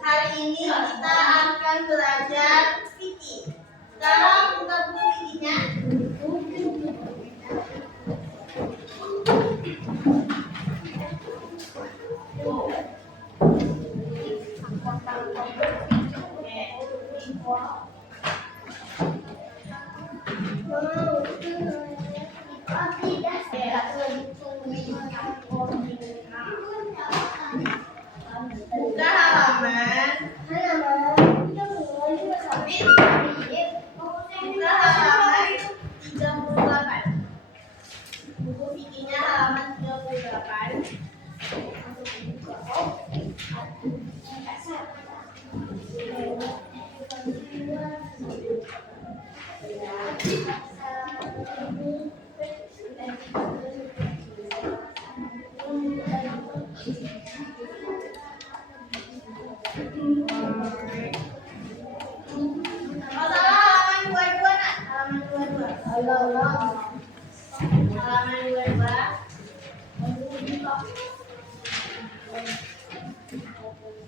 Hari ini kita akan belajar fikih. Sekarang buka buku fikihnya. Buka halaman 38. Buku fikihnya halaman 38. Halaman 22.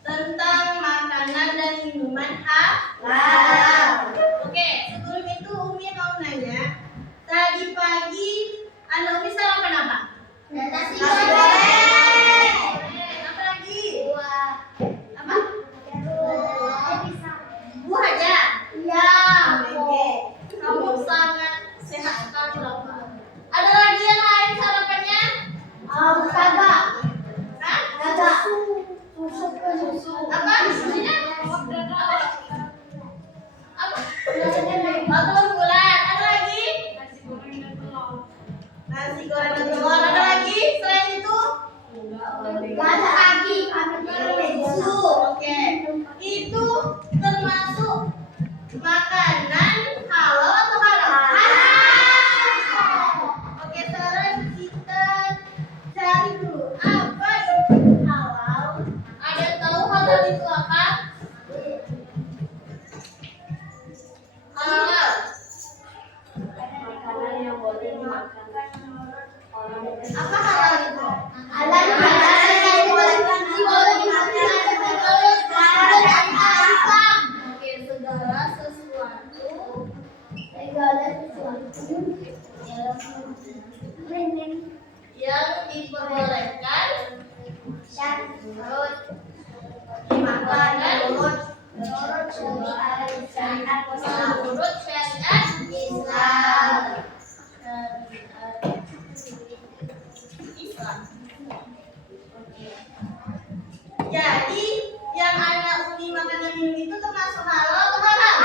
Tentang makanan dan minuman halal. Oke, sebelum itu Umi mau nanya. Tadi pagi Umi sarapan apa? Nasi goreng. Apa lagi? Apa? Buah aja? Ya. Oke. Kamu sangat sehat sekali loh, Pak. Ada lagi yang lain sarapannya? Kagak. Hah? Kagak. Susu. Apa? Susunya? Apa? Telur bulat. Ada lagi? Nasi goreng dan telur. Ada lagi selain itu? Gak ada lagi. Susu. Oke. Itu termasuk makanan halal atau haram? Oke, sekarang kita cari dulu apa itu halal. Ada tahu halal itu apa? Halal. Makanan yang boleh dimakan. Apa halal itu? Halal makanan yang boleh dimakan. Oke, segala sesuatu yang diperbolehkan dimakan menurut syariat Islam. Jadi yang anak Umi makan dan minum itu termasuk halal atau haram?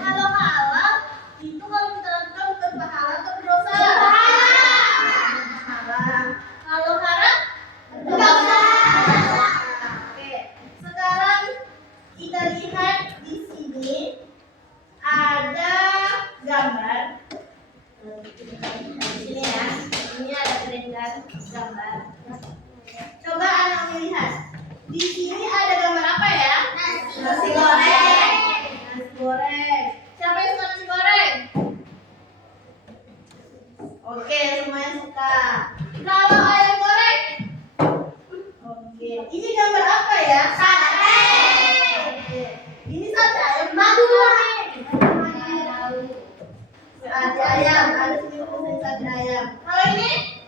Kalau halal itu kalau kita lakukan bukan pahala atau berdosa? Halal. Kalau haram? Berdosa. Oke. Sekarang kita lihat di sini ada gambar. Ini ya. Ini ada perbedaan gambar. Coba anak melihat. Di sini ada gambar apa ya? Nasi goreng. Nasi goreng. Siapa yang suka nasi goreng? Oke, semuanya suka. Kalau ayam goreng? Oke. Ini gambar apa ya? Sate. Oke. Ini sate ayam. Sate ayam. Ada sini tulisan sate ayam. Kalau ini?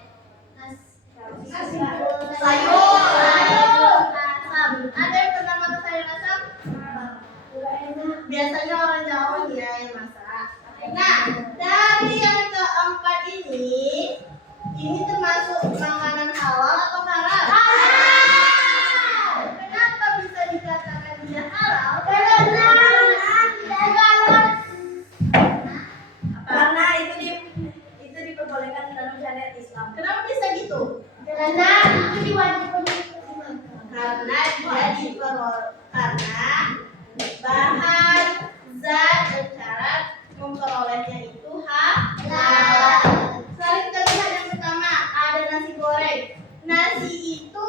Sayur. Asam. Ada yang pernah makan sayur asam? Biasanya orang Jawa dia yang masak. Nah, dari yang keempat ini termasuk makanan halal atau haram? Kenapa bisa dikatakan dia halal? Karena itu diperbolehkan dalam syariat Islam. Kenapa bisa gitu? Karena itu diwajibkan dimakan. Karena bahan zat dan cara memperolehnya itu halal. Sekarang kita lihat yang pertama, ada nasi goreng. Nasi itu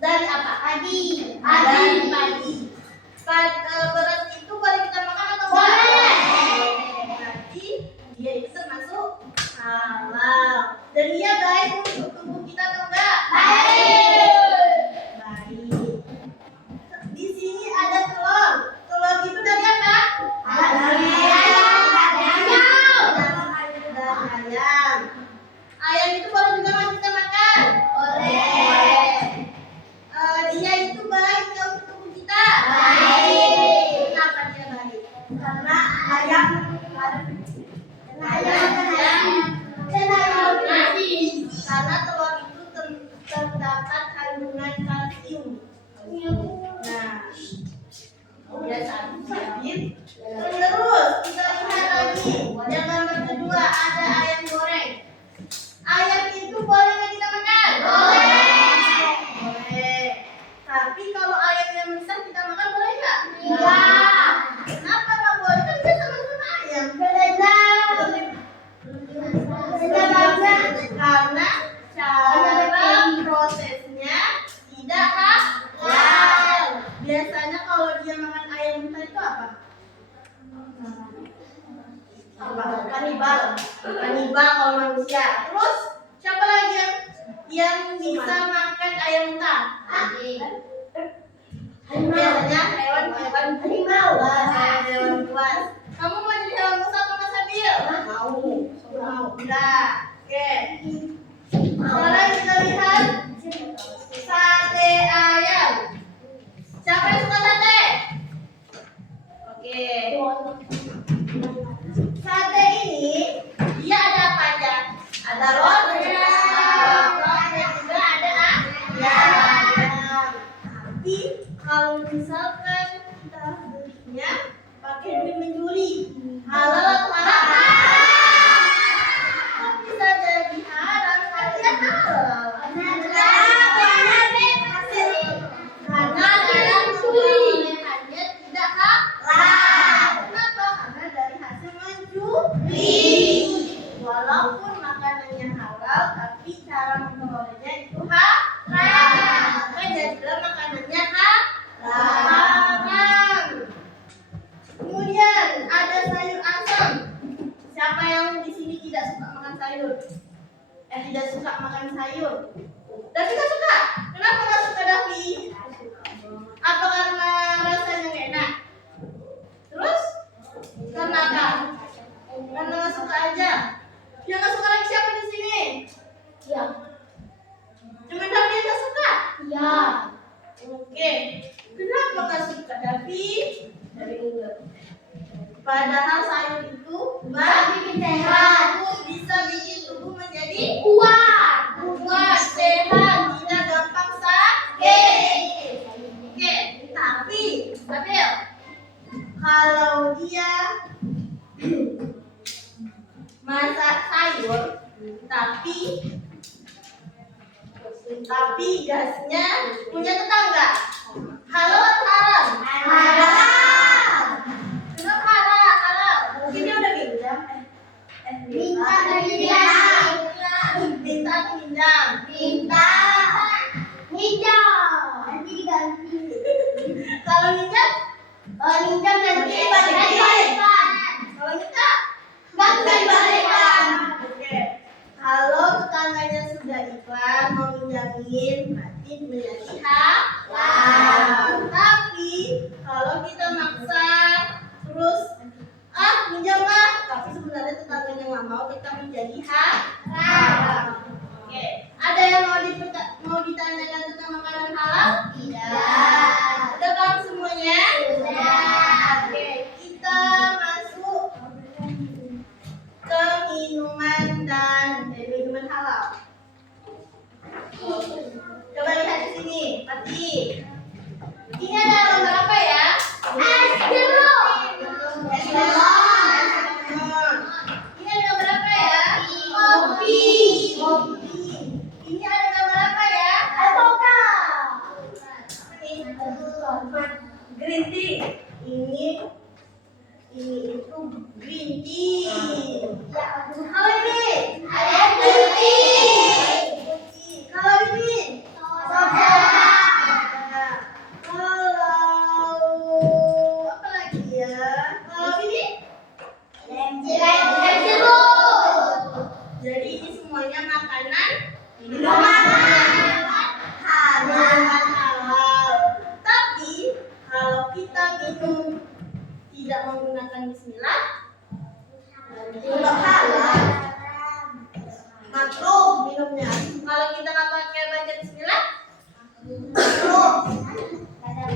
dari apa? Padi. Dari padi. Beras itu boleh kita makan atau boleh? Berarti dia itu termasuk halal. Dan dia baik untuk tubuh kita atau enggak? Kanibal. Kanibal kalau manusia. Terus siapa lagi yang bisa makan ayam mentah? Biasanya hewan Harimau. hewan buas. Kamu mau jadi hewan buas atau Mas Abil? Mau. Udah. Oke. Sekarang kita lihat sate ayam. Siapa yang suka sate? Oke. Sate ini dia ada apa aja? Ada roti, dan juga ada ayam. Tapi kalau misalkan kita belinya pakai duit mencuri, halal atau haram? Kok bisa jadi haram? Kan dia halal. Karena dalam perolehannya tidak halal. Kenapa? Karena dari hasil mencuri. Walaupun makanannya halal, tapi cara memperolehnya itu haram. Maka jadilah makanannya haram. Kemudian ada sayur asam. Siapa yang di sini tidak suka makan sayur? Tidak suka makan sayur. Davi nggak suka. Kenapa nggak suka Davi? Apa karena rasanya nggak enak? Terus? Karena apa? Karena nggak suka aja. Yang nggak suka lagi siapa di sini? Ya. Cuma Davi yang nggak suka? Ya. Oke. Kenapa nggak suka Davi? Padahal sayur itu bagus, bisa bikin tubuh menjadi kuat, sehat, tidak gampang sakit. Oke, tapi kalau dia masak sayur, tapi gasnya punya tetangga, halal atau haram? Kenapa halal? Mungkin dia udah pinjam. Minta atau minjam? Nanti diganti. Kalau minjam? Nanti balikan. Kalau minta? Balikan. Oke. Kalau tetangganya sudah ikhlas mau minjamin, berarti menjadi halal. Tapi kalau kita maksa terus minjamlah, tapi sebenarnya tetangganya nggak mau, kita menjadi haram. Oke. Ada yang mau ditanyakan tentang makanan halal? Tidak. Udah paham semuanya? Sudah. Oke, kita masuk ke minuman dan minuman halal. Coba lihat di sini, Pati. Ini ada gambar apa ya? Es jeruk. Es lemon. Ini ada gambar apa ya? Kopi. Ini ada gambar apa ya? Alpukat. Green tea. Ini itu green tea. Kalau ini? Kalau ini? Soda. Kalau apa lagi ya? Kalau ini? Es jeruk. Jadi ini semuanya makanan Minuman halal. Tapi kalau kita minum tidak menggunakan bismillah, Tidak halal. makruh minumnya. Kalau kita nggak pakai baca bismillah, Jeruk.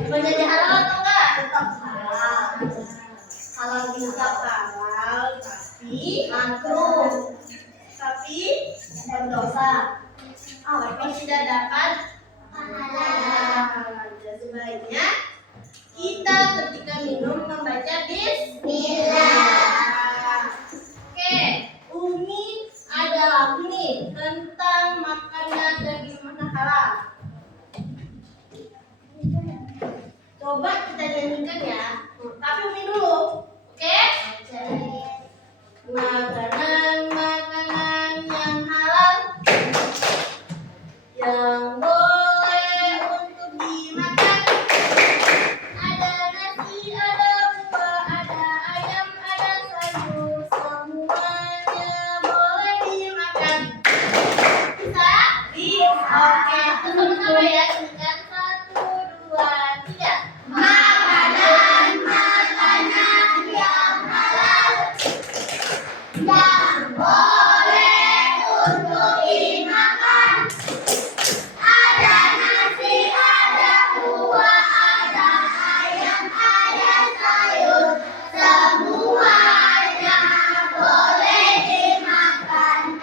menjadi halal atau enggak? Tetap halal. Halal bisa halal, tapi Makruh. tapi Berdosa. tapi tidak dapat Halal. Jadi sebaiknya kita ketika minum membaca Bismillah. Oke, Umi ada lagu nih tentang makanan dan minuman halal. Coba kita nyanyikan ya. Tapi Umi dulu, oke? Makanan yang halal yang boleh untuk dimakan. Ada nasi, ada buah, ada ayam, ada sayur, semua Oke, sama-sama ya. Ingat 1, 2, 3. Makanan, makanan yang halal yang boleh untuk dimakan. Ada nasi, ada buah, ada ayam, ada sayur. Semuanya boleh dimakan.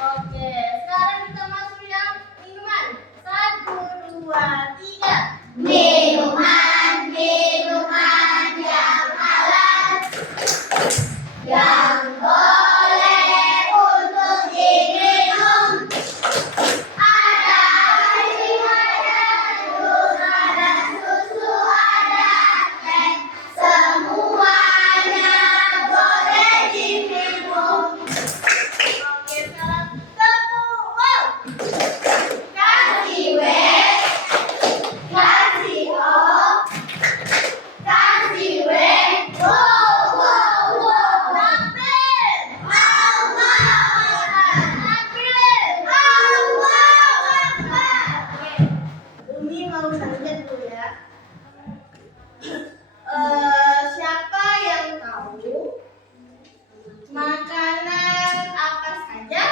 Oke, sekarang kita masuk yang minuman. 1, 2, 3. Minuman, minuman yang halal yang boleh untuk diminum. Ada air, ada jus, ada susu, ada teh. Semuanya boleh diminum. Oke, sekarang tepuk. Wow. Kasih W, kasih O, kasih W. Wow, wow, wow. Takbir. Allahu Akbar. Takbir. Allahu Akbar. Oke, Umi mau nanya dulu ya. Siapa yang tahu makanan apa saja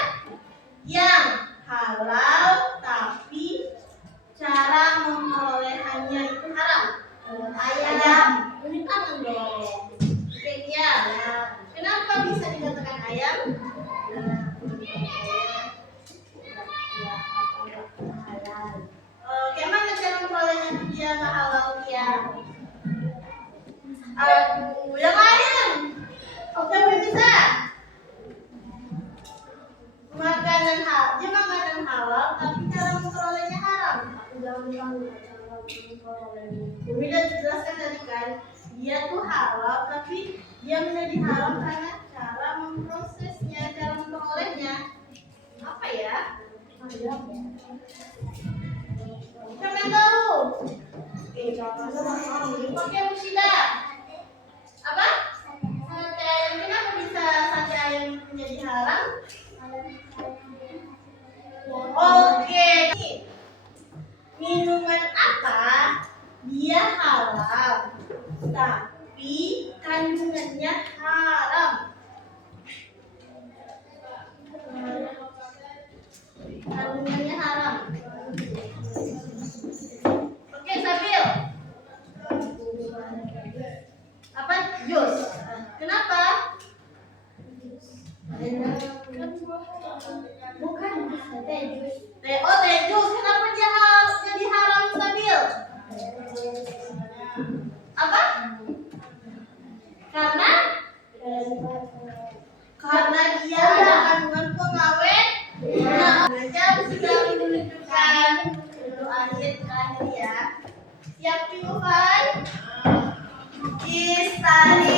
yang halal tapi cara memperolehannya itu haram? Ayam. Ini tangan dong. Oke, ya. Kenapa bisa dikatakan ayam? Gimana cara memperolehnya dia nggak halal dia? Yang lain. Oke, bisa. Makanan halal, dia makanan halal tapi cara memperolehnya haram. Umi udah jelaskan tadi kan, dia tuh halal tapi dia menjadi haram karena cara memprosesnya, cara memperolehnya. Apa ya? Siapa yang tahu? Oke, Musida. Apa? Sate ayam. Kenapa bisa sate ayam menjadi haram? Oke. Minuman apa dia halal tapi kandungannya haram? Kandungannya haram. Oke, Sabil. Apa? Jus. Kenapa? Bukan teh jus. Teh jus. Kenapa dia harus jadi haram, Sabil? Apa? Karena dia ada kandungan pengawet. Nah, jam sudah menunjukkan ayat terakhir ya. Siap, Ibu Fan? Istari